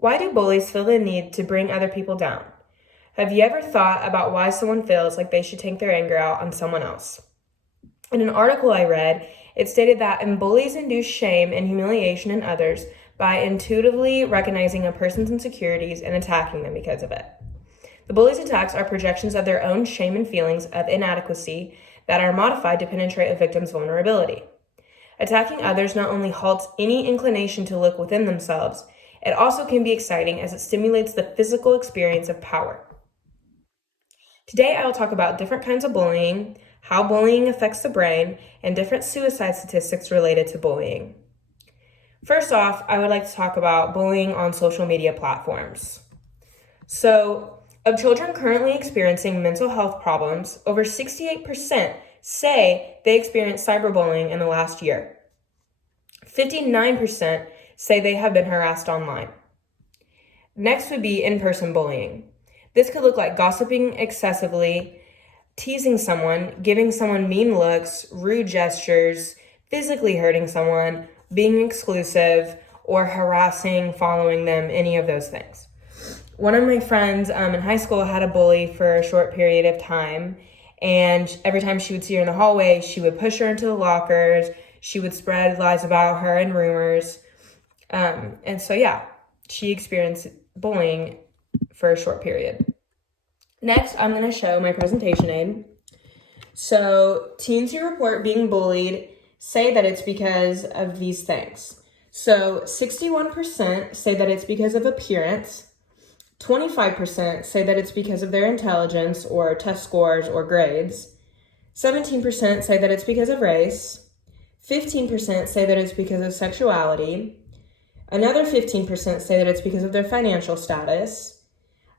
Why do bullies feel the need to bring other people down? Have you ever thought about why someone feels like they should take their anger out on someone else? In an article I read, it stated that bullies induce shame and humiliation in others by intuitively recognizing a person's insecurities and attacking them because of it. The bully's attacks are projections of their own shame and feelings of inadequacy that are modified to penetrate a victim's vulnerability. Attacking others not only halts any inclination to look within themselves, it also can be exciting as it stimulates the physical experience of power. Today, I will talk about different kinds of bullying, how bullying affects the brain, and different suicide statistics related to bullying. First off, I would like to talk about bullying on social media platforms. So, of children currently experiencing mental health problems, over 68% say they experienced cyberbullying in the last year. 59% say they have been harassed online. Next would be in-person bullying. This could look like gossiping excessively, teasing someone, giving someone mean looks, rude gestures, physically hurting someone, being exclusive, or harassing, following them, any of those things. One of my friends in high school had a bully for a short period of time, and every time she would see her in the hallway, she would push her into the lockers, she would spread lies about her and rumors. She experienced bullying for a short period. Next, I'm going to show my presentation aid. So, teens who report being bullied say that it's because of these things. So, 61% say that it's because of appearance. 25% say that it's because of their intelligence or test scores or grades. 17% say that it's because of race. 15% say that it's because of sexuality. Another 15% say that it's because of their financial status.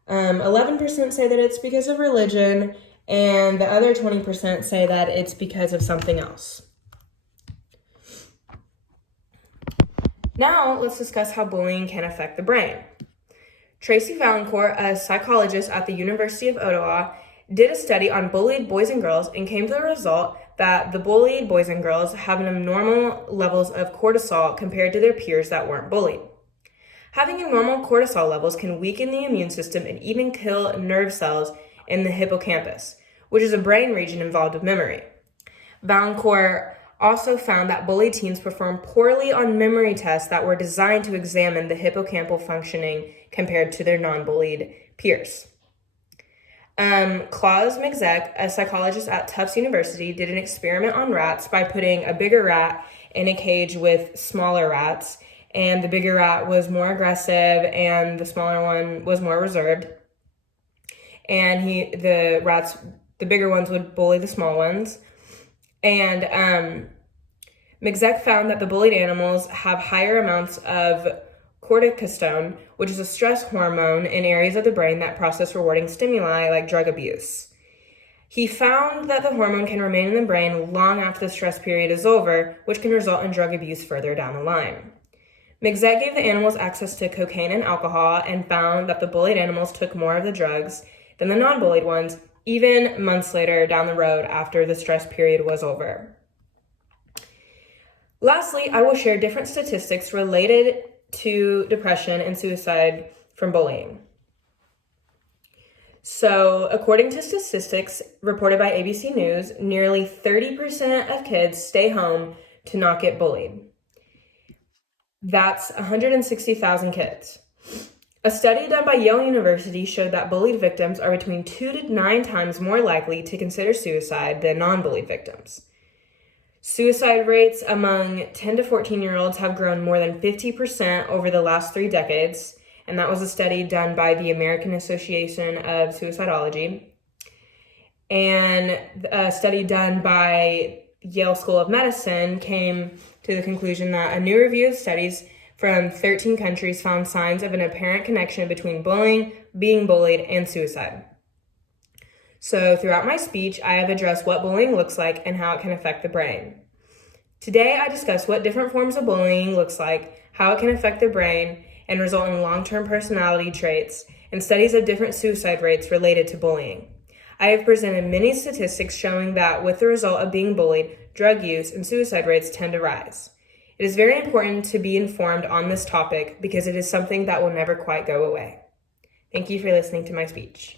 11% say that it's because of religion, and the other 20% say that it's because of something else. Now, let's discuss how bullying can affect the brain. Tracy Valancourt, a psychologist at the University of Ottawa, did a study on bullied boys and girls and came to the result that the bullied boys and girls have abnormal levels of cortisol compared to their peers that weren't bullied. Having abnormal cortisol levels can weaken the immune system and even kill nerve cells in the hippocampus, which is a brain region involved with memory. Valancourt also found that bullied teens perform poorly on memory tests that were designed to examine the hippocampal functioning compared to their non-bullied peers. Klaus Migzek, a psychologist at Tufts University, did an experiment on rats by putting a bigger rat in a cage with smaller rats, and the bigger rat was more aggressive and the smaller one was more reserved. And the bigger ones would bully the small ones. And Migzek found that the bullied animals have higher amounts of corticostone, which is a stress hormone in areas of the brain that process rewarding stimuli like drug abuse. He found that the hormone can remain in the brain long after the stress period is over, which can result in drug abuse further down the line. Migzek gave the animals access to cocaine and alcohol and found that the bullied animals took more of the drugs than the non-bullied ones, even months later down the road after the stress period was over. Lastly, I will share different statistics related to depression and suicide from bullying. So, according to statistics reported by ABC News, nearly 30% of kids stay home to not get bullied. That's 160,000 kids. A study done by Yale University showed that bullied victims are between 2 to 9 times more likely to consider suicide than non-bullied victims. Suicide rates among 10 to 14-year-olds have grown more than 50% over the last 3 decades, and that was a study done by the American Association of Suicidology. And a study done by Yale School of Medicine came to the conclusion that a new review of studies from 13 countries found signs of an apparent connection between bullying, being bullied, and suicide. So throughout my speech, I have addressed what bullying looks like and how it can affect the brain. Today, I discuss what different forms of bullying looks like, how it can affect the brain, and result in long-term personality traits, and studies of different suicide rates related to bullying. I have presented many statistics showing that with the result of being bullied, drug use and suicide rates tend to rise. It is very important to be informed on this topic because it is something that will never quite go away. Thank you for listening to my speech.